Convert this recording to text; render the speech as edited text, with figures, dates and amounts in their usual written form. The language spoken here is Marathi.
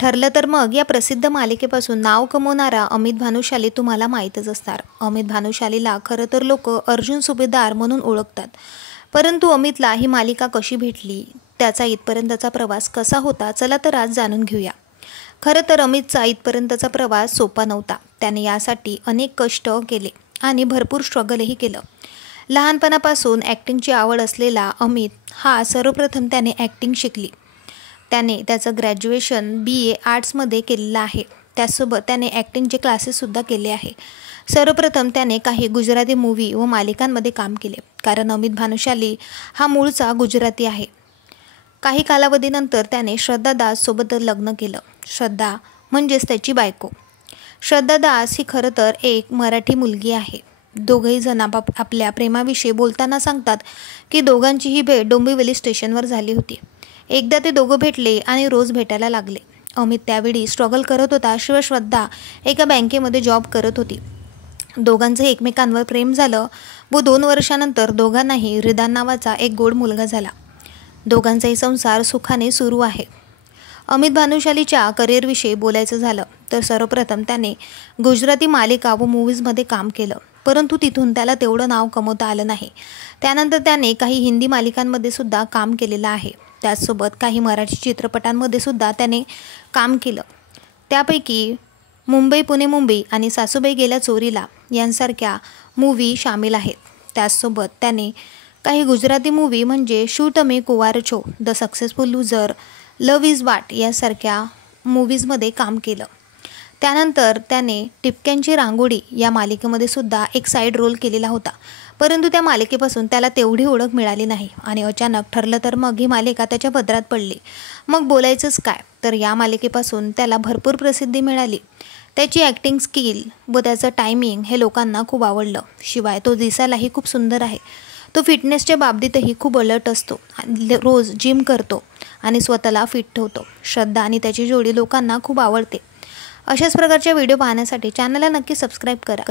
ठरलं तर मग या प्रसिद्ध मालिकेपासून नाव कमवणारा अमित भानुशाली तुम्हाला माहीतच असणार। अमित भानुशालीला खरं तर लोक अर्जुन सुभेदार म्हणून ओळखतात, परंतु अमितला ही मालिका कशी भेटली, त्याचा इथपर्यंतचा प्रवास कसा होता, चला तर आज जाणून घेऊया। खरं तर अमितचा इथपर्यंतचा प्रवास सोपा नव्हता। त्याने यासाठी अनेक कष्ट केले आणि भरपूर स्ट्रगलही केलं। लहानपणापासून ॲक्टिंगची आवड असलेला अमित हा सर्वप्रथम त्याने ॲक्टिंग शिकली। त्याने त्याचं ग्रॅज्युएशन BA आर्ट्समध्ये केलेलं आहे। त्यासोबत त्याने ॲक्टिंगचे क्लासेससुद्धा केले आहे। सर्वप्रथम त्याने काही गुजराती मूव्ही व मालिकांमध्ये काम केले, कारण अमित भानुशाली हा मूळचा गुजराती आहे। काही कालावधीनंतर त्याने श्रद्धा दास सोबत लग्न केलं। श्रद्धा म्हणजेच त्याची बायको। श्रद्धा दास ही खरं तर एक मराठी मुलगी आहे। दोघंही जण आपल्या प्रेमाविषयी बोलताना सांगतात की दोघांची ही भेट डोंबिवली स्टेशनवर झाली होती। एकदा ते दोघं भेटले आणि रोज भेटायला लागले। अमित त्यावेळी स्ट्रगल करत होता, शिवाय श्रद्धा एका बँकेमध्ये जॉब करत होती। दोघांचं एकमेकांवर प्रेम झालं व 2 वर्षानंतर दोघांनाही रिदान नावाचा एक गोड मुलगा झाला। दोघांचाही संसार सुखाने सुरू आहे। अमित भानुशालीच्या करिअरविषयी बोलायचं झालं तर सर्वप्रथम त्याने गुजराती मालिका व मूव्हीजमध्ये काम केलं, परंतु तिथून त्याला तेवढं नाव कमवता आलं नाही। त्यानंतर त्याने काही हिंदी मालिकांमध्ये सुद्धा काम केलेलं आहे। त्याचसोबत काही मराठी चित्रपटांमध्ये सुद्धा त्याने काम केलं। त्यापैकी मुंबई पुणे मुंबई आणि सासूबाई गेल्या चोरीला यांसारख्या मूव्ही शामिल आहेत। त्याचसोबत त्याने काही गुजराती मूव्ही म्हणजे शूट मे कुंवार छो, the successful loser, love is what यासारख्या मूव्हीजमध्ये काम केलं। त्यानंतर त्याने टिपक्यांची रांगोळी या मालिकेमध्ये सुद्धा एक साईड रोल केलेला होता, परंतु त्या मालिकेपासून त्याला तेवढी ओळख मिळाली नाही आणि अचानक ठरलं तर मग ही मालिका त्याच्या पदरात पडली। मग बोलायचंच काय, तर या मालिकेपासून त्याला भरपूर प्रसिद्धी मिळाली। त्याची ॲक्टिंग स्किल व त्याचं टायमिंग हे लोकांना खूप आवडलं। शिवाय तो दिसायलाही खूप सुंदर आहे। तो फिटनेसच्या बाबतीतही खूप अलर्ट असतो, रोज जिम करतो आणि स्वतःला फिट ठेवतो। श्रद्धा आणि त्याची जोडी लोकांना खूप आवडते। अशाच प्रकारच्या व्हिडिओ पाहण्यासाठी चॅनलला नक्की सबस्क्राईब करा।